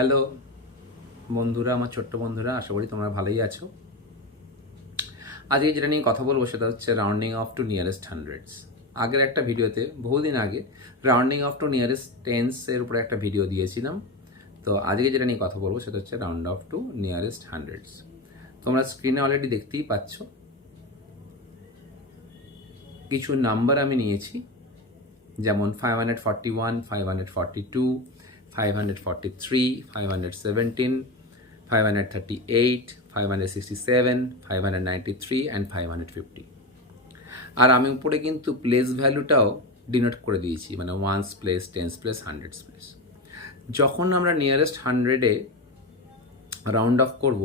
Hello বন্ধুরা, আমার ছোট্ট বন্ধুরা, আশা করি তোমরা ভালোই আছো। আজকে যেটা নিয়ে কথা বলবো সেটা হচ্ছে rounding off to nearest hundreds. আগের একটা ভিডিওতে বহুদিন আগে রাউন্ডিং অফ টু নিয়ারেস্ট টেন্সের উপরে একটা ভিডিও দিয়েছিলাম। তো আজকে যেটা নিয়ে কথা বলবো সেটা হচ্ছে round off to nearest hundreds. তোমরা স্ক্রিনে অলরেডি দেখতেই পাচ্ছ কিছু নাম্বার আমি নিয়েছি, যেমন 541, 542, 543, 517, 538, 567, 593 অ্যান্ড 550। আর আমি উপরে কিন্তু প্লেস ভ্যালুটাও ডিনোট করে দিয়েছি, মানে ones place, tens place, hundreds place. যখন আমরা নিয়ারেস্ট হান্ড্রেডে রাউন্ড অফ করব,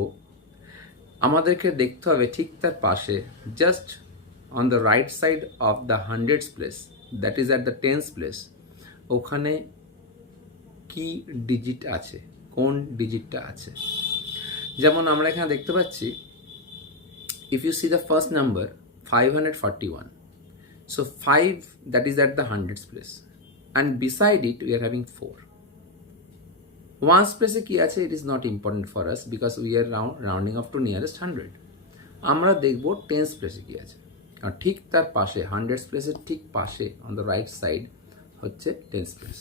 আমাদেরকে দেখতে হবে ঠিক তার পাশে, just on the right side of the hundreds place, that is at the tense place, ওখানে কি ডিজিট আছে, কোন ডিজিটটা আছে। যেমন আমরা এখানে দেখতে পাচ্ছি, if you see the first number 541, so 5, that is at the hundreds place, and beside it we are having 4. Ones place কি আছে, it is not important for us because we are rounding off to nearest 100. আমরা দেখব tense প্লেসে কি আছে, আর ঠিক তার পাশে হান্ড্রেডস প্লেসের ঠিক পাশে অন দ্য রাইট সাইড হচ্ছে টেন্স প্লেস।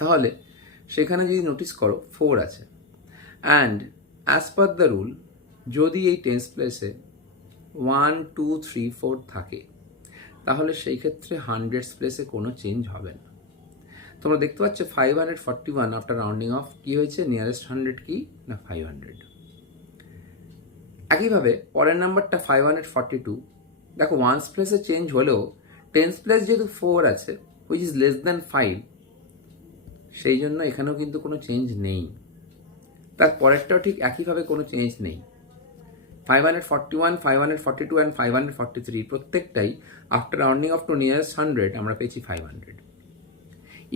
তাহলে সেখানে যদি নোটিস করো 4 আছে, and as per the rule যদি এই টেন্স প্লেসে 1, 2, 3, 4 থাকে, তাহলে সেই ক্ষেত্রে হান্ড্রেডস প্লেসে কোনো চেঞ্জ হবে না। তোমরা দেখতে পাচ্ছ 541 আফটার রাউন্ডিং অফ কি হয়েছে, নিয়ারেস্ট হান্ড্রেড কি না 500। একইভাবে পরের নাম্বারটা 542, দেখো ওয়ান্স প্লেসে চেঞ্জ হলেও টেন্স প্লেস যেহেতু 4 আছে, হুইচ ইজ লেস দ্যান 5, সেই জন্য এখানেও কিন্তু কোনো চেঞ্জ নেই। তার পরেরটাও ঠিক একইভাবে কোনো চেঞ্জ নেই। 541, 542 অ্যান্ড 543 প্রত্যেকটাই after rounding off to nearest hundred আমরা পেয়েছি 500।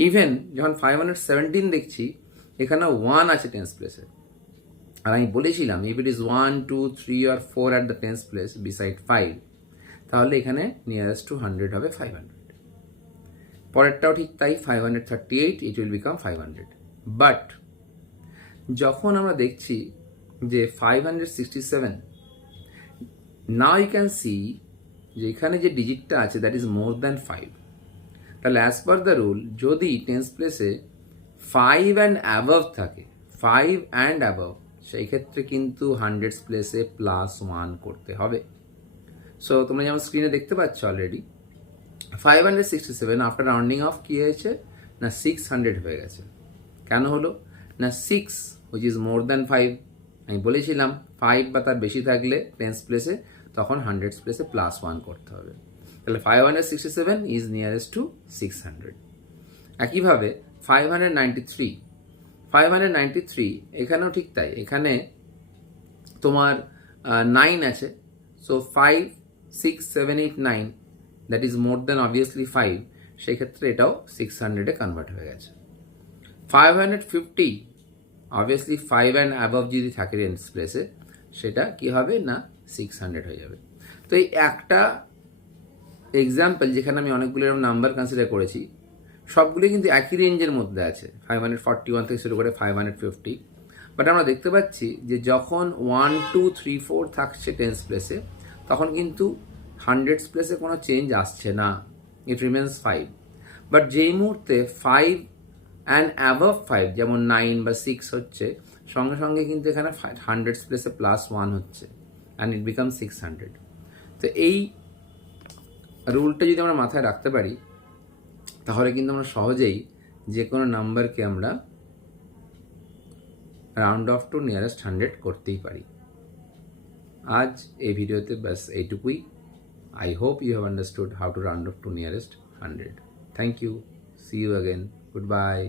ইভেন যখন 517 দেখছি, এখানে 1 আছে টেন্স প্লেসে, আর আমি বলেছিলাম if it is 1, 2, 3 or 4 at the tense place beside 5, তাহলে এখানে নিয়ারেস্ট টু 100 হবে 500। পরেরটাও ঠিক তাই, 538, ইট উইল বিকাম 500। বাট যখন আমরা দেখছি যে 567, নাও ইউ ক্যান সি যে এখানে যে ডিজিটটা আছে দ্যাট ইজ মোর দ্যান 5। তাহলে অ্যাজ পার দ্য রুল যদি টেন্স প্লেসে 5 অ্যান্ড অ্যাবভ থাকে, 5 অ্যান্ড অ্যাবভ, সেই ক্ষেত্রে কিন্তু হান্ড্রেডস প্লেসে +1 করতে হবে। সো তোমরা যেমন স্ক্রিনে দেখতে পাচ্ছ অলরেডি 567 আফটার রাউন্ডিং অফ কী হয়েছে না 600 হয়ে গেছে। কেন হলো না 6 হুইচ ইজ মোর দ্যান 5। আমি বলেছিলাম 5 বা তার বেশি থাকলে টেন্স প্লেসে তখন হান্ড্রেডস প্লেসে +1 করতে হবে। তাহলে 567 ইজ নিয়ারেস্ট টু 600। একইভাবে 593 এখানেও ঠিক তাই, এখানে তোমার 9 আছে। So 5, 6, 7, 8, 9 that is more than obviously 5, সেই ক্ষেত্রে এটাও 600-এ কনভার্ট হয়ে গেছে। 550 অবভিয়াসলি 5 অ্যান্ড অ্যাবভ যদি থাকে টেন্স প্লেসে, সেটা কি হবে না 600 হয়ে যাবে। তো এই একটা এক্সাম্পল যেখানে আমি অনেকগুলো এরকম নাম্বার কনসিডার করেছি, সবগুলি কিন্তু একই রেঞ্জের মধ্যে আছে, 541 থেকে শুরু করে 550। বাট আমরা দেখতে পাচ্ছি যে যখন 1, 2, 3, 4 থাকছে টেন্স প্লেসে, তখন কিন্তু হান্ড্রেডস প্লেসে কোনো চেঞ্জ আসছে না, ইট রিমেন্স 5। বাট যেই মুহূর্তে 5 অ্যান্ড অ্যাবভ 5 যেমন 9 বা 6 হচ্ছে, সঙ্গে সঙ্গে কিন্তু এখানে হান্ড্রেডস প্লেসে +1 হচ্ছে, অ্যান্ড ইট বিকাম 600। তো এই রুলটা যদি আমরা মাথায় রাখতে পারি, তাহলে কিন্তু আমরা সহজেই যে কোনো নাম্বারকে আমরা রাউন্ড অফ টু নিয়ারেস্ট 100 করতেই পারি। আজ এই ভিডিওতে ব্যাস এইটুকুই। I hope you have understood how to round up to nearest 100. Thank you. See you again. Goodbye.